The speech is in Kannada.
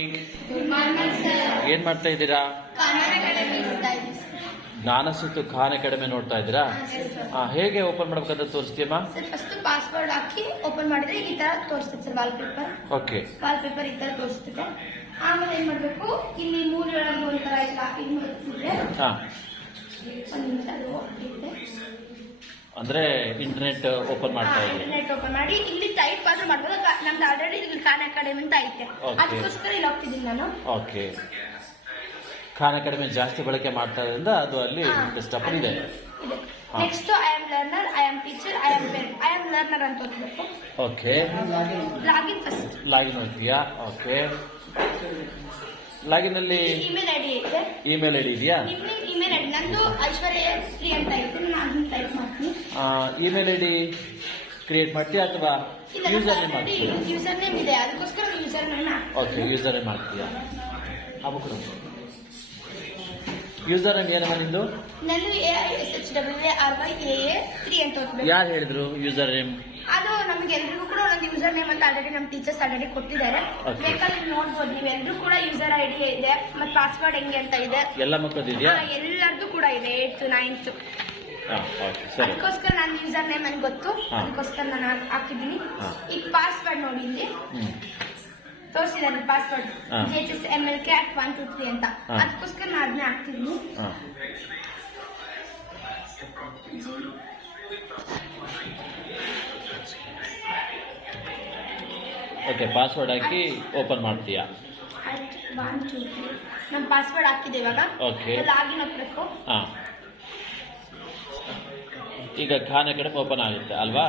ಏನ್ ಮಾಡ್ತಾ ಇದ್ದೀರಾ? ಜ್ಞಾನಸಿತು ಖಾನ್ ಅಕಾಡೆಮಿ ನೋಡ್ತಾ ಇದ್ದೀರಾ? ಹೇಗೆ ಓಪನ್ ಮಾಡ್ಬೇಕಂತ ತೋರಿಸ್ತೀಯಮ್ಮ? ಫಸ್ಟ್ ಪಾಸ್ವರ್ಡ್ ಹಾಕಿ ಓಪನ್ ಮಾಡಿದ್ರೆ ಈ ತರ ತೋರಿಸ್ತದೆ ಸರ್ ವಾಲ್ಪೇಪರ್. ಓಕೆ, ವಾಲ್ಪೇಪರ್ ಈ ತರ ತೋರಿಸ್ತದೆ. ಆಮೇಲೆ ಏನ್ ಮಾಡ್ಬೇಕು, ಇಲ್ಲಿ ಮೂರರಲ್ಲಿ ಒಂಥರ ಇಲ್ಲ ಇದು ನೋಡ್ತಿದ್ರೆ ಒಂದು ನಿಮಿಷ ಅದು ಹೋಗ್ತಿದೆ. ಅಂದ್ರೆ ಇಂಟರ್ನೆಟ್ ಓಪನ್ ಮಾಡ್ತಾ ಇದ್ದೀವಿ. ಇಂಟರ್ನೆಟ್ ಓಪನ್ ಮಾಡಿ ಇಲ್ಲಿ ಟೈಪ್ ಆದ್ರೂ ಮಾಡ್ಬೋದು. ನಮ್ದು ಆಲ್ರೆಡಿ ಇಲ್ಲಿ ಖಾನ್ ಅಕಾಡೆಮಿ ಅಂತ ಐತೆ, ಅದಕ್ಕೋಸ್ಕರ ಇಲ್ಲಿ ಹೋಗ್ತಿದ್ದೀನಿ ನಾನು. ಓಕೆ, ಖಾನ್ ಅಕಾಡೆಮಿ ಜಾಸ್ತಿ ಬಳಕೆ ಮಾಡ್ತಾ ಇರೋದ್ರಿಂದ ಅದು ಅಲ್ಲಿ ಸ್ಟೆಪ್ ಇದೆ. Next I am learner, I am teacher, I am parent. I am learner ಅಂತ ಓದ್ಬೇಕು. ಓಕೆ, ಲಾಗಿನ್ ಫಸ್ಟ್ ಲಾಗಿನ್ ಹೋಗ್ತೀಯಾ? ಓಕೆ, ಲಾಗಿನ್ ಅಲ್ಲಿ ಇಮೇಲ್ ಐಡಿ ಐತೆ. ಇಮೇಲ್ ಐಡಿ ಇದೆಯಾ? ಇಮೇಲ್ ಐಡಿ ನಂದು ಐಶ್ವರ್ಯ3 ಅಂತ ಐತೆ. ನಾನು ಅದನ್ನ ಟೈಪ್ ಮಾಡ್ತೀನಿ. ಇಮೇಲ್ ಐಡಿ ಕ್ರಿಯೇಟ್ ಮಾಡ್ತೀಯಾ ಅಥವಾ ಯೂಸರ್ ನೇಮ್ ಮಾಡ್ತೀಯಾ? ಯೂಸರ್ ನೇಮ್ ಇದೆ, ಅದಕ್ಕೋಸ್ಕರ user name. Okay, user name ಮಾಡ್ತೀಯಾ? ಯೂಸರ್ ನೇಮ್ ಏನಮ್ಮ ನಿಂದು? ನಾನು AISHWARYAA3 ಅಂತ ಓದ್ಬೇಕು. ಯಾರು ಹೇಳಿದ್ರು ಯೂಸರ್ ನೇಮ್? ಅದು ನಮ್ಗೆ ಎಲ್ರಿಗೂ ಕೂಡ ಒಂದು ಯೂಸರ್ ನೇಮ್ ಅಂತ ಆಲ್ರೆಡಿ ನಮ್ಮ ಟೀಚರ್ಸ್ ಆಲ್ರೆಡಿ ಕೊಟ್ಟಿದ್ದಾರೆ. ಬೇಕಾದ್ರೆ ನೋಡ್ಬೋದು ನೀವು. ಎಲ್ರು ಕೂಡ ಯೂಸರ್ ಐಡಿ ಇದೆ ಮತ್ತೆ ಪಾಸ್ವರ್ಡ್ ಹೆಂಗೆ ಅಂತ ಇದೆ. ಎಲ್ಲ ಮಕ್ಕಳದ್ದು ಇದೆಯಾ? ಎಲ್ಲರದ್ದು ಕೂಡ ಇದೆ, 8th 9th. ಅದಕ್ಕೋಸ್ಕರ ನಾನು ಯೂಸರ್ ನೇಮ್ ನನಗೆ ಗೊತ್ತು, ಅದಕ್ಕೋಸ್ಕರ ನಾನು ಹಾಕಿದ್ದೀನಿ. ಈಗ ಪಾಸ್ವರ್ಡ್ ನೋಡಿ, ಇಲ್ಲಿ ತೋರಿಸಿದ್ದಾರೆ ಪಾಸ್ವರ್ಡ್ JHSMLCAT123 ಅಂತ. ಅದಕ್ಕೋಸ್ಕರ ನಾನು ಅದನ್ನ ಹಾಕ್ತಿದ್ದೀನಿ. ಓಕೆ, ಪಾಸ್ವರ್ಡ್ ಹಾಕಿ ಓಪನ್ ಮಾಡ್ತೀಯಾ? 1 2 3 ನಮ್ಮ ಪಾಸ್ವರ್ಡ್ ಹಾಕಿದೆ. ಇವಾಗ ಓಕೆ, ಲಾಗಿನ್ ಹೋಗ್ಬೇಕು. ಈಗ ಖಾನ್ ಅಕಾಡೆಮಿ ಓಪನ್ ಆಗುತ್ತೆ ಅಲ್ವಾ?